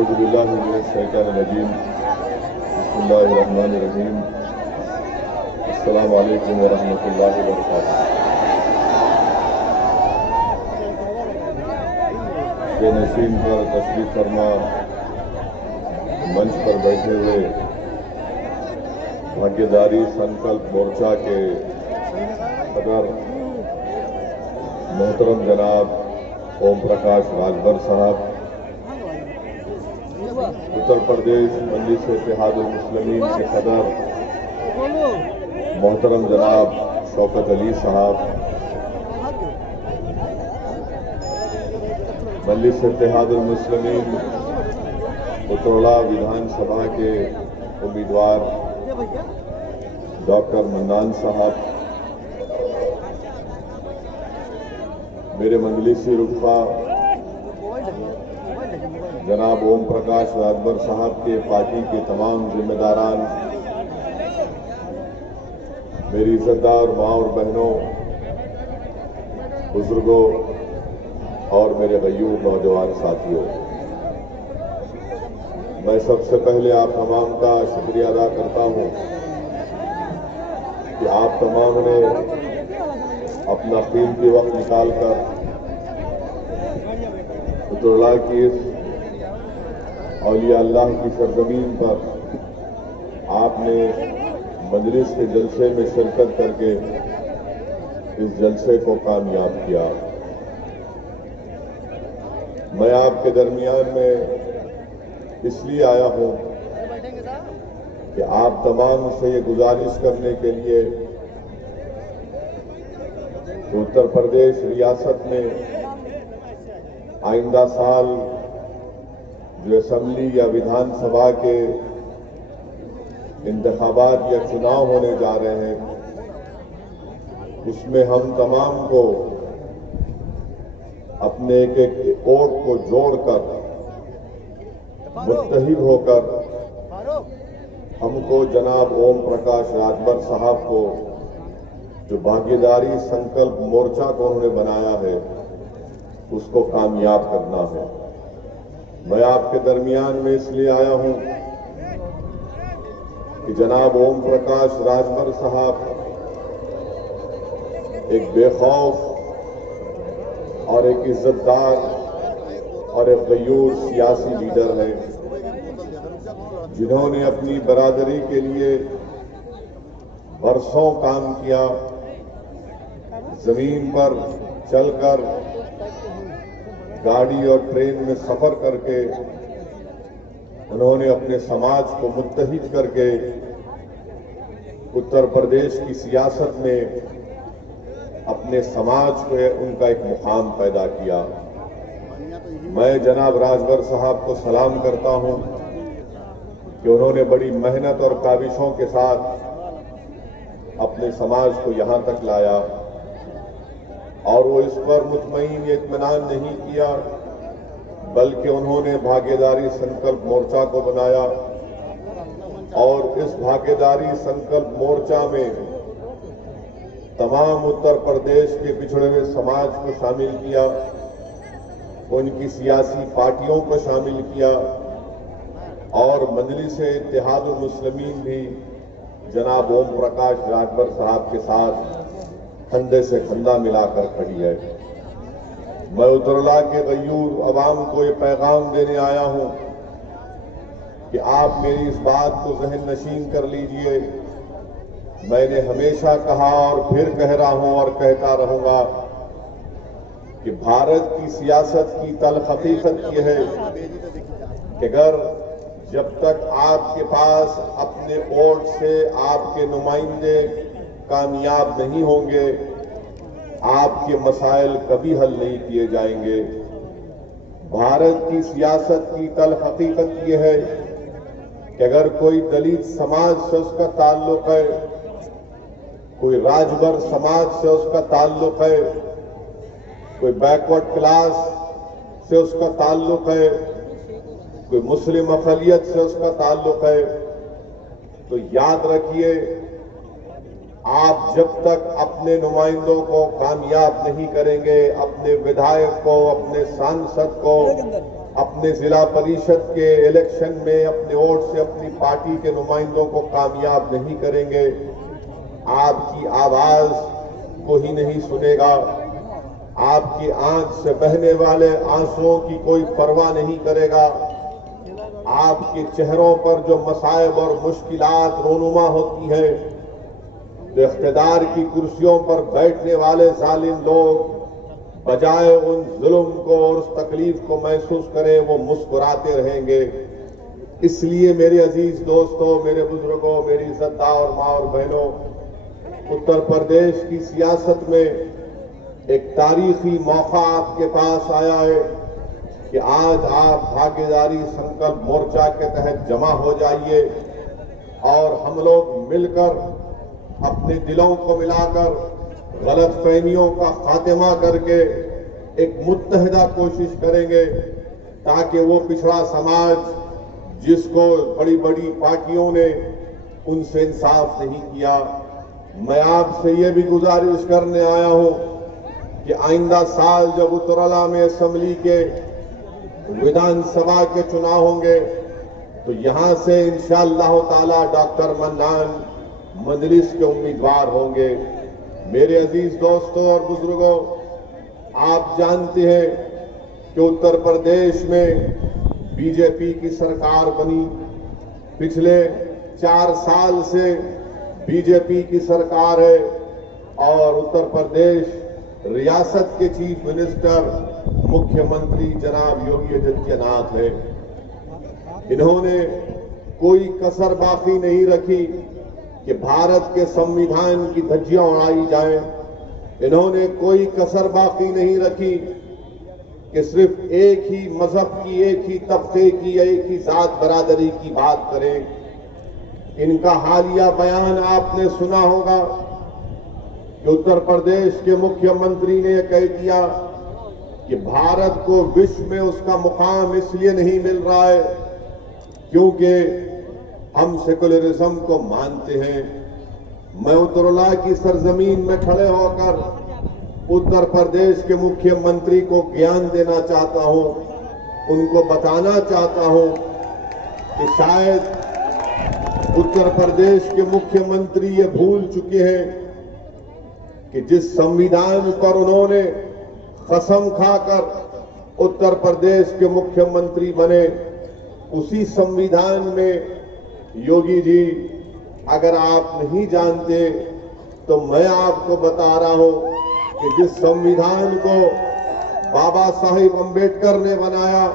औज़ुबिल्लाहिमिनश्शैतानिर्रजीम बिस्मिल्लाहिर्रहमानिर्रहीम अस्सलामु अलैकुम वरहमतुल्लाहि वबरकातुहू। बेनशीन पर तशरीफ फरमा मंच पर बैठे हुए भाग्यदारी संकल्प मोर्चा के सदर मोहतरम जनाब ओम प्रकाश राजभर साहब, उत्तर प्रदेश मजलिस इत्तेहादुल मुस्लिमीन के सदर मोहतरम जनाब शौकत अली साहब, मजलिस इत्तेहादुल मुस्लिमीन उत्तरला विधानसभा के उम्मीदवार डॉक्टर मन्नान साहब, मेरे मजलिसी रुखा जनाब ओम प्रकाश राजभर साहब के पार्टी के तमाम जिम्मेदारान, मेरी इज्जतदार माँ और बहनों, बुजुर्गों और मेरे गयूर नौजवान साथियों, मैं सबसे पहले आप तमाम का शुक्रिया अदा करता हूं कि आप तमाम ने अपना कीमती वक्त निकालकर उत्तरला की इस औलिया अल्लाह की सरजमीन पर आपने मजलिस के जलसे में शिरकत करके इस जलसे को कामयाब किया। मैं आपके दरमियान में इसलिए आया हूं कि आप तमाम से ये गुजारिश करने के लिए कि उत्तर प्रदेश रियासत में आइंदा साल जो असेंबली या विधानसभा के इंतखाबात या चुनाव होने जा रहे हैं, उसमें हम तमाम को अपने एक एक वोट को जोड़कर मुत्तहिद होकर हमको जनाब ओम प्रकाश राजभर साहब को जो भागीदारी संकल्प मोर्चा को उन्होंने बनाया है उसको कामयाब करना है। मैं आपके दरमियान में इसलिए आया हूं कि जनाब ओम प्रकाश राजभर साहब एक बेखौफ और एक इज्जतदार और एक गयूर सियासी लीडर है, जिन्होंने अपनी बरादरी के लिए बरसों काम किया, जमीन पर चलकर गाड़ी और ट्रेन में सफर करके उन्होंने अपने समाज को मुत्तहिद करके उत्तर प्रदेश की सियासत में अपने समाज को उनका एक मुकाम पैदा किया। मैं जनाब राजभर साहब को सलाम करता हूं कि उन्होंने बड़ी मेहनत और काविशों के साथ अपने समाज को यहां तक लाया और वो इस पर मुतमईन इत्मीनान नहीं किया, बल्कि उन्होंने भागीदारी संकल्प मोर्चा को बनाया और इस भागीदारी संकल्प मोर्चा में तमाम उत्तर प्रदेश के पिछड़े हुए समाज को शामिल किया, उनकी सियासी पार्टियों को शामिल किया और मजलिस इत्तेहादुल मुस्लिमीन भी जनाब ओम प्रकाश राजभर साहब के साथ कंधे से कंधा मिलाकर खड़ी है। मैं उत्तरला के गयूर अवाम को ये पैगाम देने आया हूं कि आप मेरी इस बात को जहन नशीन कर लीजिए। मैंने हमेशा कहा और फिर कह रहा हूं और कहता रहूंगा कि भारत की सियासत की तल्ख हकीकत यह है कि अगर जब तक आपके पास अपने वोट से आपके नुमाइंदे कामयाब नहीं होंगे, आपके मसाइल कभी हल नहीं किए जाएंगे। भारत की सियासत की तल्ख हकीकत यह है कि अगर कोई दलित समाज से उसका ताल्लुक है, कोई राजभर समाज से उसका ताल्लुक है, कोई बैकवर्ड क्लास से उसका ताल्लुक है, कोई मुस्लिम अक़लियत से उसका ताल्लुक है, तो याद रखिए आप जब तक अपने नुमाइंदों को कामयाब नहीं करेंगे, अपने विधायक को, अपने सांसद को अपने जिला परिषद के इलेक्शन में अपने वोट से अपनी पार्टी के नुमाइंदों को कामयाब नहीं करेंगे, आपकी आवाज को ही नहीं सुनेगा, आपकी आंख से बहने वाले आंसुओं की कोई परवाह नहीं करेगा, आपके चेहरों पर जो मसाइब और मुश्किलात रोनुमा होती हैं, तो इख्तिदार की कुर्सियों पर बैठने वाले जालिम लोग बजाय उन जुल्म को और उस तकलीफ को महसूस करें, वो मुस्कुराते रहेंगे। इसलिए मेरे अजीज दोस्तों, मेरे बुजुर्गों, मेरी इज्जतदार माँ और बहनों, उत्तर प्रदेश की सियासत में एक तारीखी मौका आपके पास आया है कि आज आप भागीदारी संकल्प मोर्चा के तहत जमा हो जाइए और हम लोग मिलकर अपने दिलों को मिलाकर गलतफहमियों का खात्मा करके एक मुत्तहिदा कोशिश करेंगे ताकि वो पिछड़ा समाज जिसको बड़ी बड़ी पार्टियों ने उनसे इंसाफ नहीं किया, मैं आपसे ये भी गुजारिश करने आया हूं कि आइंदा साल जब उत्तरला में असेंबली के विधानसभा के चुनाव होंगे तो यहां से इंशाअल्लाह ताला डॉक्टर मन्नान मजलिस के उम्मीदवार होंगे। मेरे अजीज दोस्तों और बुजुर्गों, आप जानते हैं कि उत्तर प्रदेश में बीजेपी की सरकार बनी। पिछले 4 साल से बीजेपी की सरकार है और उत्तर प्रदेश रियासत के चीफ मिनिस्टर मुख्यमंत्री जनाब योगी आदित्यनाथ है। इन्होंने कोई कसर बाकी नहीं रखी कि भारत के संविधान की धज्जियां उड़ाई जाए। इन्होंने कोई कसर बाकी नहीं रखी कि सिर्फ एक ही मजहब की, एक ही तबके की, एक ही जात बरादरी की बात करें। इनका हालिया बयान आपने सुना होगा कि उत्तर प्रदेश के मुख्यमंत्री ने कह दिया कि भारत को विश्व में उसका मुकाम इसलिए नहीं मिल रहा है क्योंकि हम सेकुलरिज्म को मानते हैं। मैं उत्तरला की सरजमीन में खड़े होकर उत्तर प्रदेश के मुख्यमंत्री को ज्ञान देना चाहता हूं, उनको बताना चाहता हूं कि शायद उत्तर प्रदेश के मुख्यमंत्री ये भूल चुके हैं कि जिस संविधान पर उन्होंने कसम खाकर उत्तर प्रदेश के मुख्यमंत्री बने, उसी संविधान में योगी जी, अगर आप नहीं जानते तो मैं आपको बता रहा हूं कि जिस संविधान को बाबा साहिब अंबेडकर ने बनाया,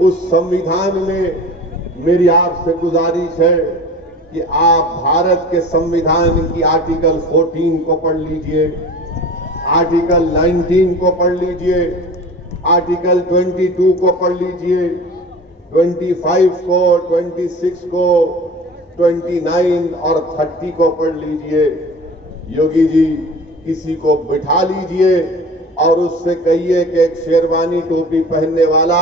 उस संविधान में मेरी आपसे गुजारिश है कि आप भारत के संविधान की आर्टिकल 14 को पढ़ लीजिए, आर्टिकल 19 को पढ़ लीजिए, आर्टिकल 22 को पढ़ लीजिए, 25 को, 26 को, 29 और 30 को पढ़ लीजिए। योगी जी, किसी को बिठा लीजिए और उससे कहिए कि एक शेरवानी टोपी पहनने वाला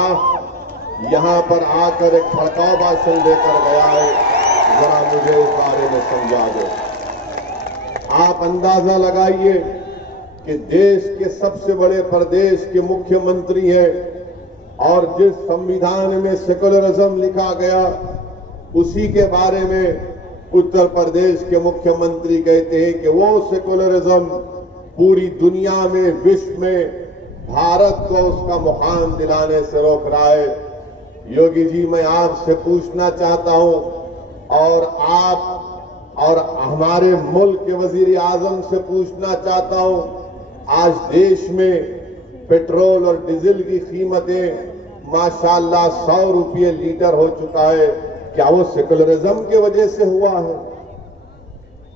यहां पर आकर एक भड़काऊ भाषण देकर गया है, जरा मुझे इस बारे में समझा दो। आप अंदाजा लगाइए कि देश के सबसे बड़े प्रदेश के मुख्यमंत्री हैं और जिस संविधान में सेकुलरिज्म लिखा गया उसी के बारे में उत्तर प्रदेश के मुख्यमंत्री कहते हैं कि वो सेकुलरिज्म पूरी दुनिया में, विश्व में भारत को उसका मुकाम दिलाने से रोक रहा है। योगी जी, मैं आपसे पूछना चाहता हूं और आप और हमारे मुल्क के वजीर आजम से पूछना चाहता हूं, आज देश में पेट्रोल और डीजल की कीमतें माशाअल्लाह 100 रुपये लीटर हो चुका है। क्या वो सेकुलरिज्म की वजह से हुआ है?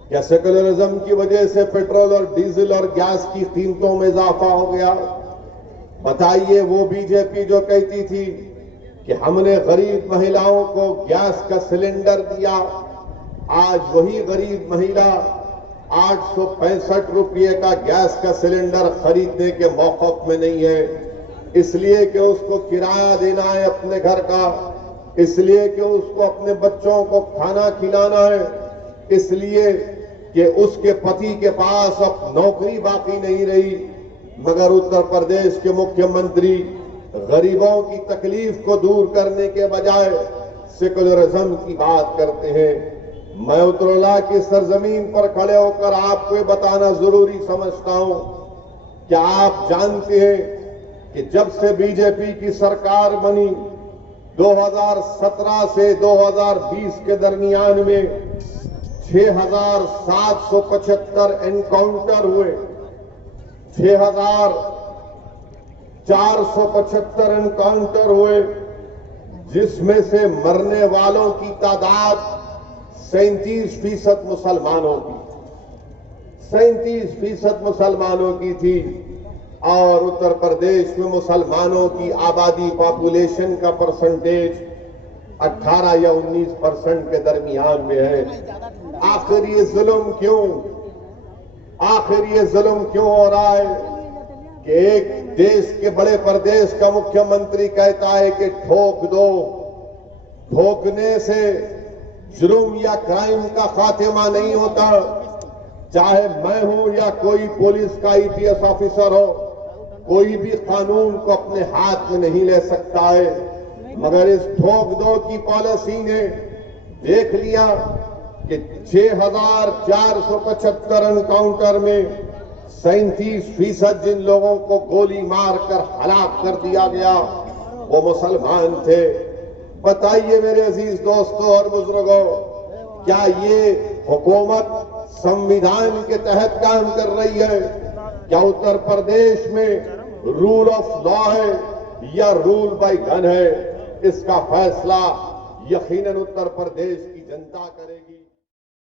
क्या सेकुलरिज्म की वजह से पेट्रोल और डीजल और गैस की कीमतों में इजाफा हो गया? बताइए, वो बीजेपी जो कहती थी कि हमने गरीब महिलाओं को गैस का सिलेंडर दिया, आज वही गरीब महिला 865 रुपये का गैस का सिलेंडर खरीदने के मौक़िफ़ में नहीं है, इसलिए कि उसको किराया देना है अपने घर का, इसलिए कि उसको अपने बच्चों को खाना खिलाना है, इसलिए कि उसके पति के पास अब नौकरी बाकी नहीं रही। मगर उत्तर प्रदेश के मुख्यमंत्री गरीबों की तकलीफ को दूर करने के बजाय सेकुलरिज्म की बात करते हैं। मैं उत्तरोला की सरजमीन पर खड़े होकर आपको ये बताना जरूरी समझता हूं कि आप जानते हैं कि जब से बीजेपी की सरकार बनी 2017 से 2020 के दरमियान में 6,775 एनकाउंटर हुए, 6,475 एनकाउंटर हुए, जिसमें से मरने वालों की तादाद 37% मुसलमानों की 37% मुसलमानों की थी। और उत्तर प्रदेश में मुसलमानों की आबादी पॉपुलेशन का परसेंटेज 18 या 19% के दरमियान में है। आखिर ये जुल्म क्यों हो रहा है कि एक देश के बड़े प्रदेश का मुख्यमंत्री कहता है कि ठोक दो, ठोकने से जुर्म या क्राइम का खात्मा नहीं होता। चाहे मैं हूं या कोई पुलिस का IPS ऑफिसर हो, कोई भी कानून को अपने हाथ में नहीं ले सकता है। मगर इस ठोक दो की पॉलिसी ने देख लिया कि 6,475 एनकाउंटर में 37% जिन लोगों को गोली मारकर हलाक कर दिया गया वो मुसलमान थे। बताइए मेरे अजीज दोस्तों और बुजुर्गों, क्या ये हुकूमत संविधान के तहत काम कर रही है? क्या उत्तर प्रदेश में रूल ऑफ लॉ है या रूल बाय गन है? इसका फैसला यकीनन उत्तर प्रदेश की जनता करेगी।